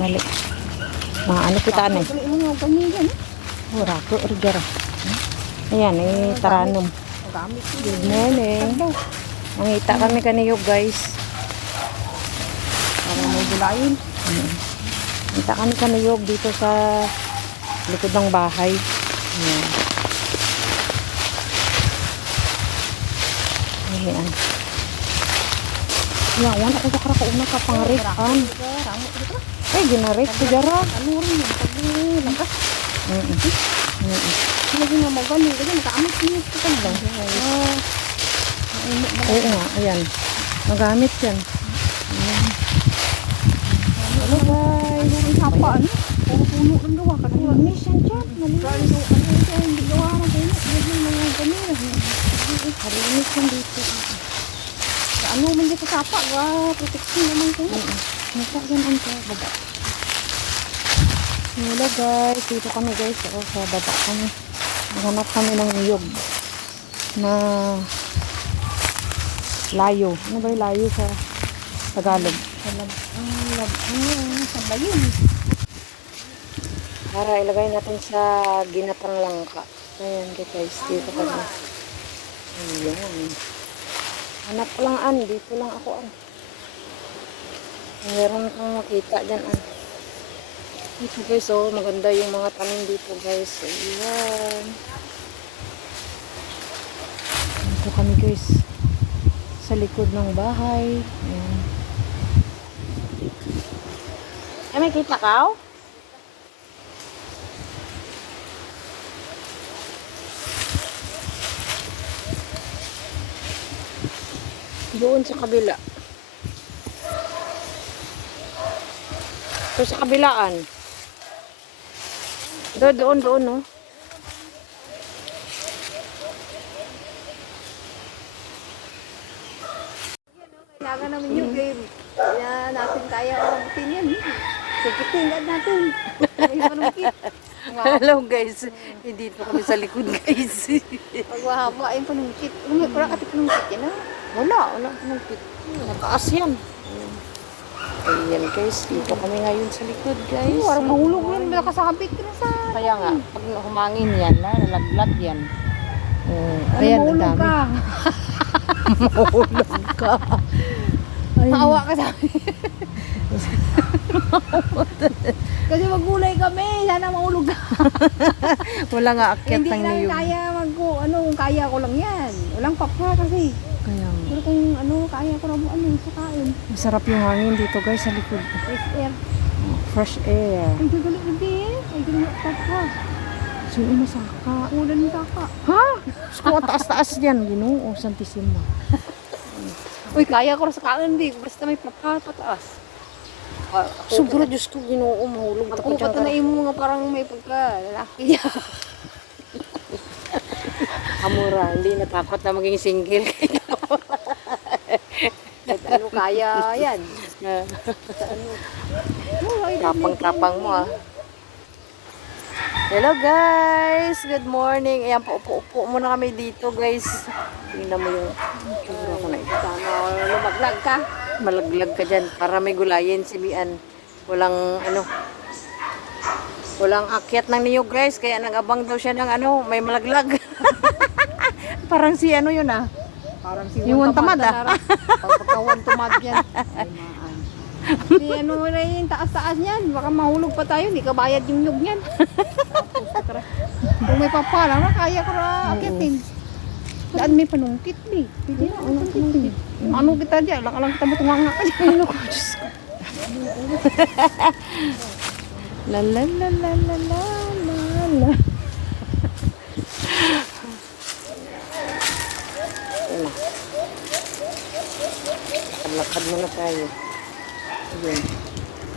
Dali. Mga ano kita ano eh. Tuloy mo nga ganyan. Ura ko, rigara. Ayan, eh, ko. Good morning. Mangita kami kaniyog guys. Para may gulayin. Kita kami kaniyog dito sa likod ng bahay. Ayan. Ayan. Wala, wala ko sa karako una ka pangarikan. Ramo ko dito. Ay, ginarik ko jara. Ano rin yung pag-lakas. Mm-mm. Mm-mm. Lagi nga mo ganun. Kasi nakaamit niyo. Ito ka lang. Ah. Mainit ba? Oo nga, ayan. Magamit yan. Ayan. Hello guys. Ang sapa ano? Puro puno ng gawa. Kanina. Malinis yan dyan. Malinis. Kaya yung ano ito, hindi gawa ng puno. Lagi mga ganun. Malinis yan dito. Ano man dito sa sapa. Gawa. Protection naman ko. Nasa yan ang to, baba. Hello guys, dito kami guys. O, sa baba kami. Naghanap kami ng niyog na layo. Ano ba yung layo sa Tagalog? Ang lag. Ang sabayin. Para ilagay natin sa ginatang langka. Ayan guys, dito kami. Ayan. Hanap lang an, dito lang ako an. Meron kang makita dyan an. Dito guys, oh, maganda yung mga tanim dito guys. Ayan. Dito kami guys. Sa likod ng bahay. Ayan. Ay, may kita ka? oh? Doon sa kabila. Ito sa kabilaan. Doon, doon, doon, no? Kailangan namin yung game. Kaya natin kaya abutin yan. Sikitin natin. May panungkit. Hello guys. Hindi dito kami sa likod guys. Pag mahaba yung panungkit. Umi, para kati panungkit yan ah. Wala, wala kami pit. Nakaas yan. Ayan guys, dito kami ngayon sa likod guys. Ay, parang mahulog yan. Sa kabit ka na sa... Kaya nga, pag humangin yan, nalaglag yan. Mm, Ano, ayan, ang mahulog dami. ka. Mahulog ka. Maawa ka sa amin. Kasi magulay kami. Sana mahulog ka. Wala nga akyat Hindi ng lang niyog. kaya mag... Ano, kaya ko lang yan. Walang papa kasi. Kaya nga. Pero kung ano, kaya ko lang ano, sa kain. Masarap yung hangin dito guys sa likod. Fresh air. Fresh air. Ay, gagalit na din. Ay, gagalit papa. So, yung masaka. Ulan ni saka. Ha? Diyos ko, ang taas-taas yan. Ginoo, santisima. Uy, kaya ko rin sa kain, di. Basta may papa pataas. Ako- Sobra, Diyos ko, ginoo, mahulog. Ako pa tanay mo mga parang may pagka lalaki. Amura, hindi natakot na maging single. Ano kaya yan. Tapang-tapang mo ah. Hello guys! Good morning! Ayan po, upo-upo muna kami dito guys. Tingnan mo yung tsura ko na ito. Sana lumaglag ka. Malaglag ka dyan para may gulayin si Mian. Walang ano, walang akyat ng niyo guys. Kaya nag-abang daw siya ng ano, may malaglag. Parang si ano yun ah. Parang si Yung Juan tamad, na rin. Pagkawan tumad yan. Maan. Si ano na yung taas-taas niyan. Baka mahulog pa tayo. Hindi ka bayad yung nyug niyan. Kung may papala na, kaya ko na akitin. Daan may panungkit ni. Hindi na, ano panungkit. Ano kita dyan? Lang lang kita mo tunganga ka dyan. Ano ko, Diyos ko. La la la la la la la la. Lakad muna tayo. Ayun.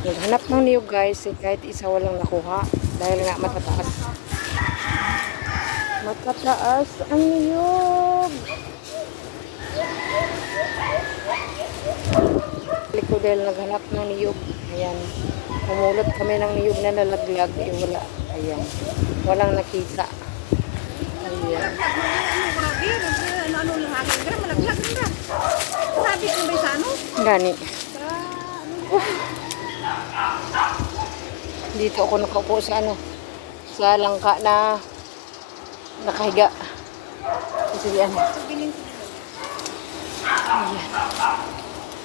Naghanap ng niyog guys, eh, kahit isa walang nakuha. Dahil nga matataas. Matataas ang niyog. Liko dahil naghanap ng niyog. Ayan. Pumulot kami ng niyog na nalaglag. Eh, wala. Ayan. Walang nakita. Ayan. Ano, ano lang. Grabe, malaglag Gani. Ano? Dito ako nakaupo sa ano, sa langka na nakahiga. Kasi ano. Ayan.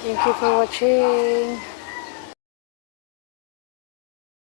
Thank you for watching.